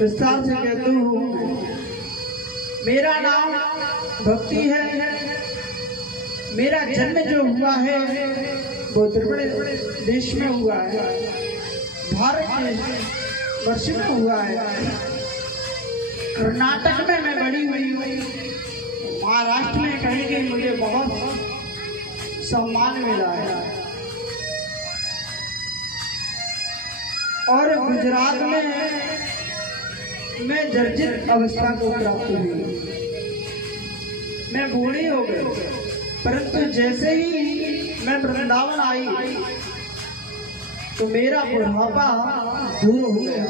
विस्तार से कहता हूँ। मेरा नाम भक्ति है। मेरा जन्म जो हुआ है वो त्रिपुरा देश में हुआ है, भारत वर्ष में हुआ है। कर्नाटक में मैं बड़ी हुई हूँ। महाराष्ट्र में कहेंगे मुझे बहुत सम्मान मिला है, और गुजरात में मैं जर्जर अवस्था को प्राप्त हुई। मैं बूढ़ी हो गई, परंतु जैसे ही मैं वृंदावन आई तो मेरा बुढ़ापा दूर हो गया।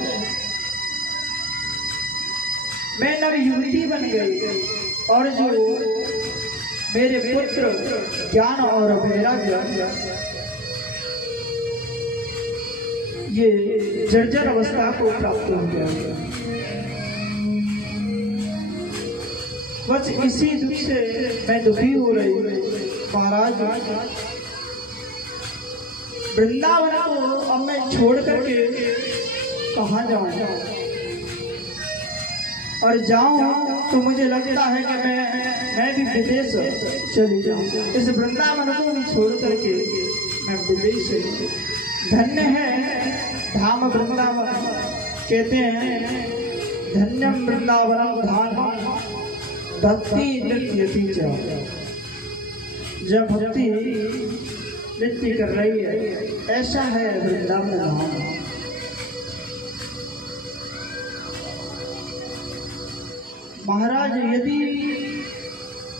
मैं नव युवती बन गई, और जो मेरे पुत्र ज्ञान और वैराग्य ये जर्जर अवस्था को प्राप्त हो गया। बस इसी दुख से मैं दुखी हो रही हूँ। महाराज, वृंदावन को अब मैं छोड़ करके कहाँ जाऊँ, और जाऊँ तो मुझे लगता है कि मैं भी विदेश चली जाऊँ। इस वृंदावन को भी छोड़ करके मैं विदेश चली। धन्य है धाम वृंदावन, कहते हैं धन्यम वृंदावन धाम भक्ति नृत्य। जब भक्ति नृत्य कर रही है, ऐसा है वृंदावन धाम। महाराज, यदि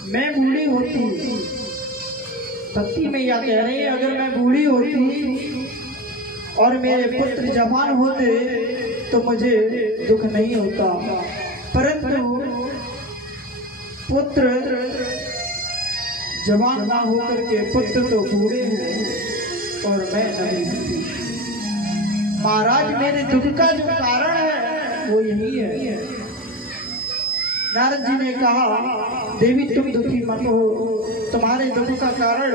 मैं बूढ़ी होती, भक्ति मैया कह रही है, अगर मैं बूढ़ी होती और मेरे पुत्र जवान होते तो मुझे दुख नहीं होता, परंतु पुत्र जवान ना होकर के पुत्र तो बूढ़े हैं और मैं नहीं। महाराज, मेरे दुख का जो कारण है वो यही है। नारद जी ने कहा, देवी तुम दुखी मत हो, तुम्हारे दुख का कारण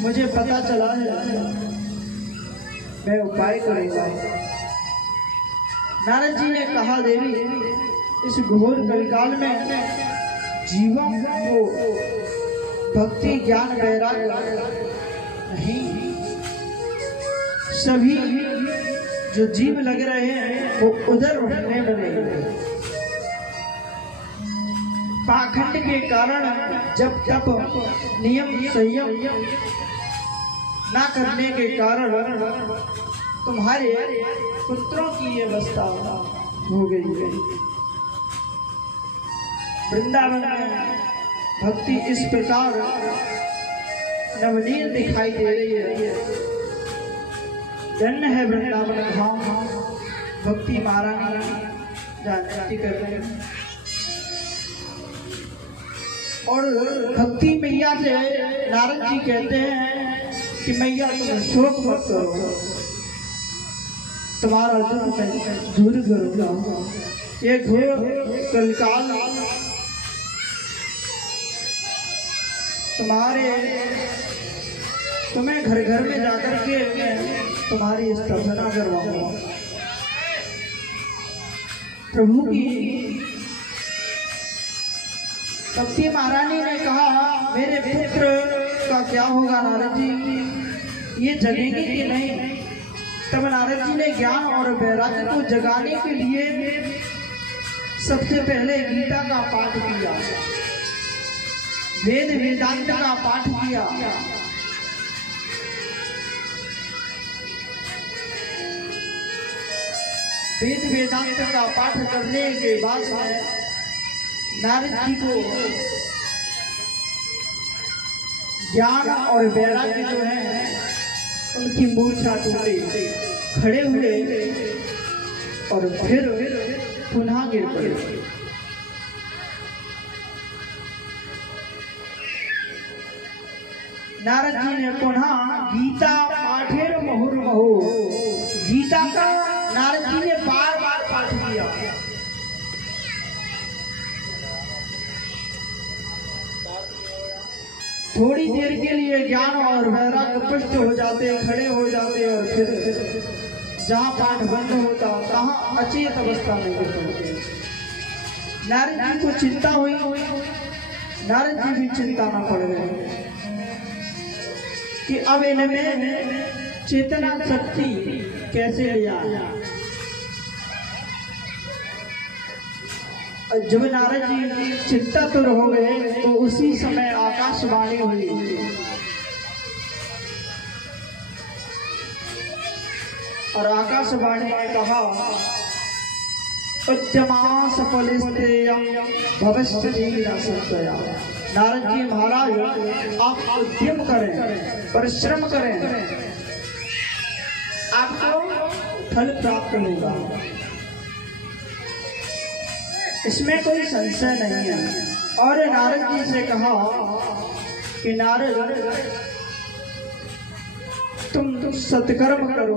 मुझे पता चला है, मैं उपाय करूंगा। नारद जी ने कहा, देवी इस घोर कलिकाल में जीवन को भक्ति ज्ञान वैराग्य नहीं, सभी जो जीव लग रहे हैं वो उधर उठने लगे। पाखंड के कारण जब तब नियम संयम ना करने के कारण तुम्हारे पुत्रों की ये अवस्था हो गई है। वृंदावन में भक्ति इस प्रकार नवनीत दिखाई दे रही है। धन्य है वृंदावन धाम, भक्ति महारानी जानती कर रहे हैं। और भक्ति मैया से नारद जी कहते हैं कि मैया तुम शोक मत करो, तुम्हारा दुख मैं दूर करूंगा। ये घोर कलिकाल तुम्हें घर घर में जाकर के तुम्हारी स्थापना करवाऊंगा। प्रभु की भक्ति महारानी ने कहा, मेरे पुत्र का क्या होगा नारद जी, ये जगेंगे कि नहीं? तब नारद जी ने ज्ञान और वैराग्य को जगाने के लिए सबसे पहले गीता का पाठ किया, वेद वेदांत का पाठ किया। वेद वेदांत का पाठ करने के बाद नारद जी को ज्ञान और वैराग्य जो है उनकी मूर्छा टूटी, खड़े हुए और फिर पुनः गिर पड़े। नारद जी ने पुनः गीता पाठेर मुहुर्मुहु, गीता का नारद जी ने बार बार पाठ किया। थोड़ी देर के लिए ज्ञान और वैराग्य पुष्ट हो जाते, खड़े हो जाते और फिर जहाँ पाठ बंद होता तहाँ अचेत अवस्था में गिर पड़ते। नारद जी को चिंता हुई, नारद जी भी चिंता में पड़ गए कि अब इनमें चेतना शक्ति कैसे ले आया। जब नारद जी चिंता तो हो गए तो उसी समय आकाशवाणी हुई और आकाशवाणी ने कहा उद्यमास फलिस्तेयं भविष्य संशया। नारद जी महाराज आप उद्यम करें, परिश्रम करें, आपको फल प्राप्त होगा, इसमें कोई संशय नहीं है। और नारद जी से कहा कि नारद तुम सत्कर्म करो।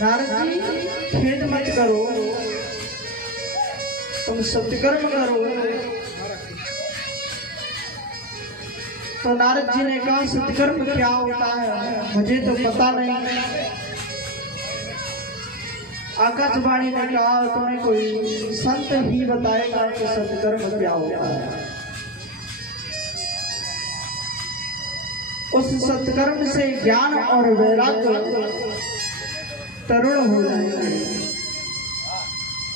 नारद जी खेद मत करो, तुम सत्कर्म करो। तो नारद जी ने कहा सत्कर्म क्या होता है मुझे तो पता नहीं। आकाशवाणी ने कहा तुम्हें कोई संत ही बताएगा कि सत्कर्म क्या होता है। उस सत्कर्म से ज्ञान और वैराग्य तरुण हो जाएंगे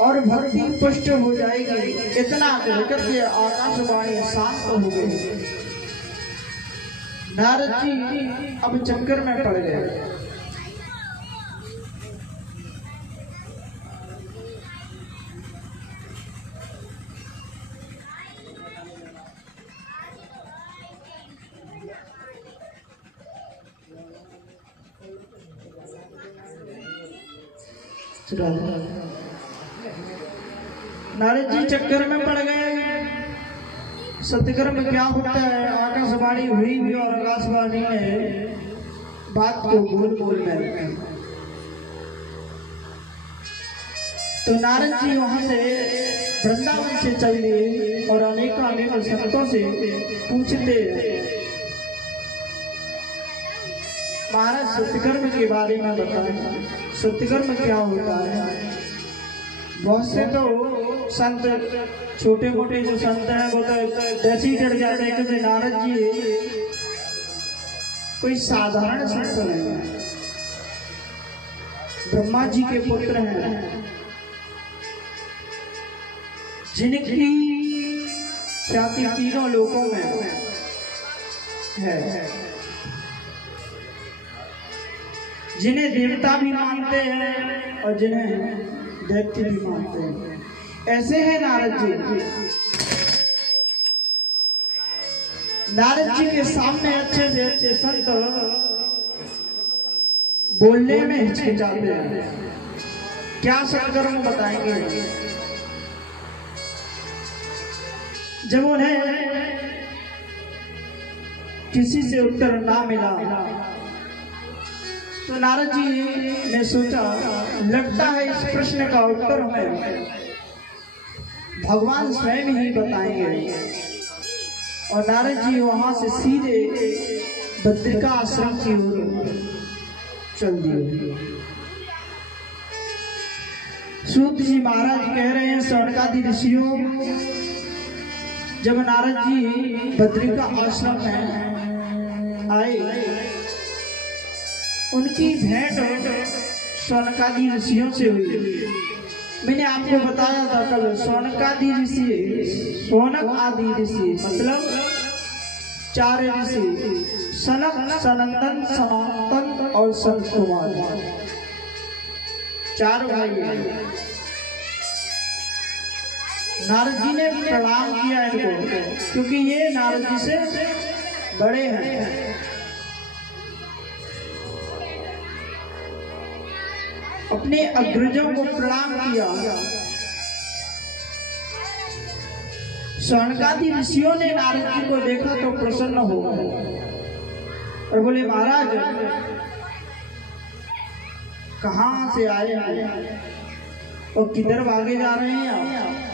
और भक्ति पुष्ट हो जाएगी। इतना कहकर के आकाशवाणी शांत हो गई। नारद जी अब चक्कर में पड़ गए। नारद जी चक्कर में पड़ गए। सत्कर्म क्या होता है आकाशवाणी हुई भी और आकाशवाणी ने बात को बोल बोल में। तो नारद जी वहां से वृंदावन से चले और अनेक संतों से पूछते महाराज सत्कर्म के बारे में बताएं, सत्कर्म क्या होता है। बहुत से तो संत छोटे मोटे जो संत हैं वो तो वैसे ही डर जाते हैं कि नारद जी कोई साधारण संत नहीं है, ब्रह्मा जी के पुत्र हैं जिनकी ख्याति तीनों लोकों में है, जिन्हें देवता भी मानते हैं और जिन्हें दैत्य भी मानते हैं। ऐसे हैं नारद जी। नारद जी के सामने अच्छे से अच्छे संत बोलने में हिचकिचाते हैं। क्या सत्कर्म बताएंगे। जब उन्हें किसी से उत्तर ना मिला तो नारद जी ने सोचा लगता है इस प्रश्न का उत्तर हमें भगवान स्वयं ही बताएंगे। और नारद जी वहां से सीधे बद्रिका आश्रम की ओर चल दिए। सूत जी महाराज कह रहे हैं सौनकादि ऋषियों जब नारद जी बद्रिका आश्रम में आए उनकी भेंट सौनकादि ऋषियों से हुई। मैंने आपको बताया था कल सौनकादि ऋषि, सौनक आदि ऋषि मतलब चार ऋषि सनक, सनंदन, सनातन और संत कुमार, चार भाई हैं। नारद जी ने प्रणाम किया इनको क्योंकि ये नारद जी से बड़े हैं। अपने अग्रजों को प्रणाम किया। सौनकादि ऋषियों ने नारद जी को देखा तो प्रसन्न हो गए और बोले महाराज कहाँ से आए और किधर भागे जा रहे हैं आप।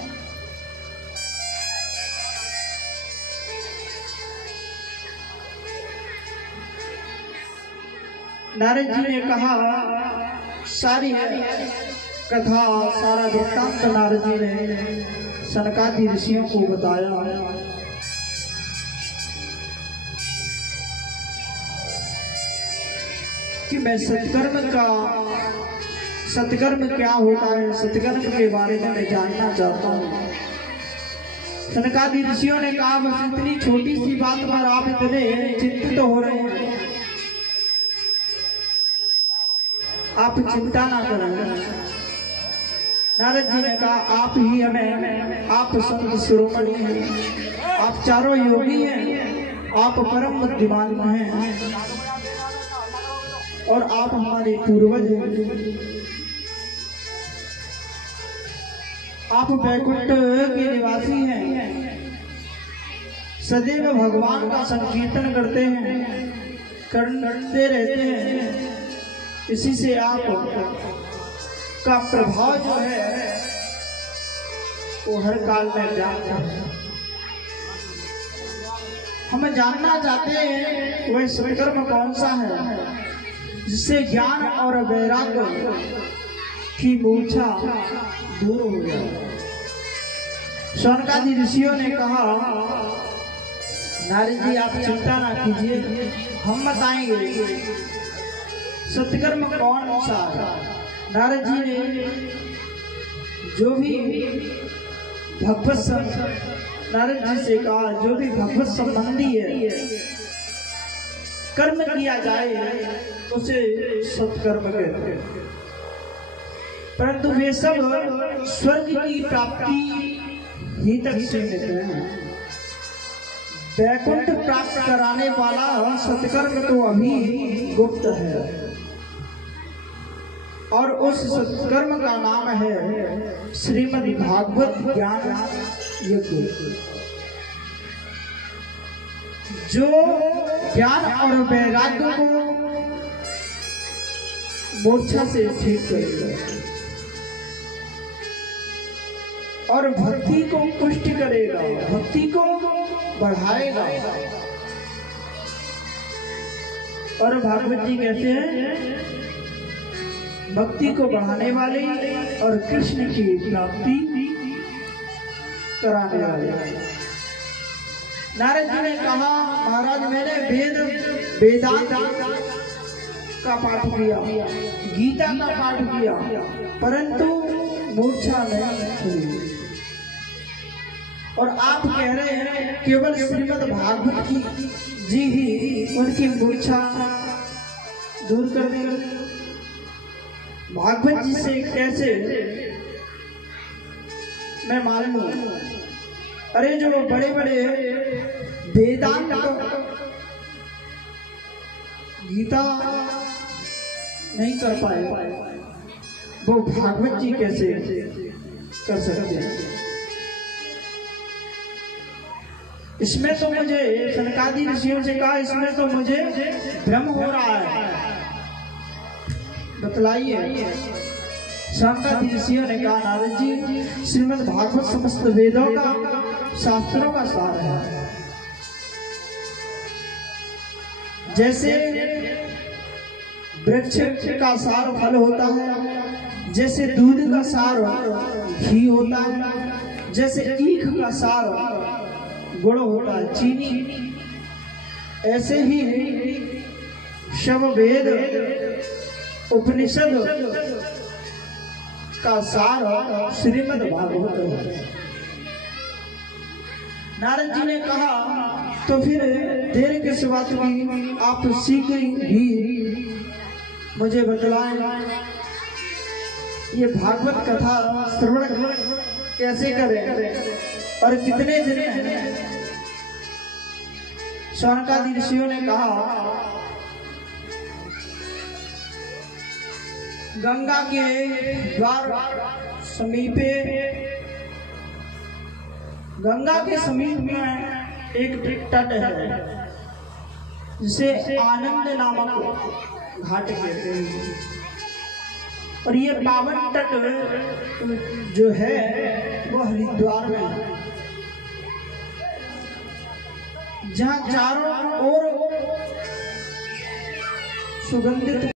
नारद जी ने कहा, सारी कथा सारा वृत्तांत नारद जी ने सनकादि ऋषियों को बताया। कि मैं सत्कर्म क्या होता है, सत्कर्म के बारे में मैं जानना चाहता हूँ। सनकादि ऋषियों ने कहा, बस इतनी छोटी सी बात पर आप इतने चिंतित हो रहे हैं, आप चिंता ना करें। नारद जी ने कहा, आप ही हमें, आप संत शिरोमणि हैं, आप चारों योगी हैं, आप परम बुद्धिमान हैं और आप हमारे पूर्वज हैं। आप वैकुंठ के निवासी हैं, सदैव भगवान का संकीर्तन करते रहते हैं। इसी से आप का प्रभाव जो है वो हर काल में व्याप्त है। हम जानना चाहते हैं वह सत्कर्म कौन सा है जिससे ज्ञान और वैराग्य की मूर्छा दूर हो जाए। सनकादि ऋषियों ने कहा, नारद जी आप चिंता ना कीजिए, हम बताएंगे सत्कर्म कौन सा है। नारद जी ने जो भी भगवत नारद जी से कहा, जो भी भगवत संबंधी है कर्म किया जाए उसे सत्कर्म कहते हैं। परंतु वे सब स्वर्ग की प्राप्ति ही तक सीमित है। वैकुंठ प्राप्त कराने वाला सत्कर्म तो अभी गुप्त है और उस सत्कर्म का नाम है श्रीमद् भागवत ज्ञान यज्ञ, जो ज्ञान और वैराग्य को मूर्छा से ठीक करेगा और भक्ति को पुष्ट करेगा, भक्ति को बढ़ाएगा। और भागवत जी कहते हैं, भक्ति को बढ़ाने वाले और कृष्ण की प्राप्ति कराने वाले। नारद जी ने कहा, महाराज मैंने वेदांत का पाठ किया, गीता का पाठ किया, परंतु मूर्छा नहीं हुई। और आप कह रहे हैं केवल श्रीमद् भागवत की जी ही उनकी मूर्छा दूर कर देंगे। भागवत जी से कैसे मैं मालूम? अरे जो बड़े बड़े वेदांत गीता नहीं कर पाए, वो भागवत जी कैसे कर सकते हैं? इसमें तो मुझे सनकादि ऋषियों से कहा, इसमें तो मुझे भ्रम हो रहा है, बतलाइए। सनकादि ऋषियों ने कहा, नारद जी श्रीमद् भागवत समस्त वेदों का, शास्त्रों का सार है। जैसे वृक्ष का सार फल होता है, जैसे दूध का सार घी होता है, जैसे ईख का सार गुड़ होता है, चीनी, ऐसे ही शव वेद उपनिषद का सार श्रीमद् भागवत है। नारद जी ने कहा, तो फिर देर किस बात की, आप शीघ्र ही मुझे बतलाएं, ये भागवत कथा श्रवण कैसे करें और कितने दिन हैं? सनकादि ऋषियों ने कहा, गंगा के द्वार समीपे, गंगा के समीप में एक तट है जिसे आनंद नामक घाट कहते हैं। और ये पावन तट जो है वो हरिद्वार में है, जहाँ चारों ओर सुगंधित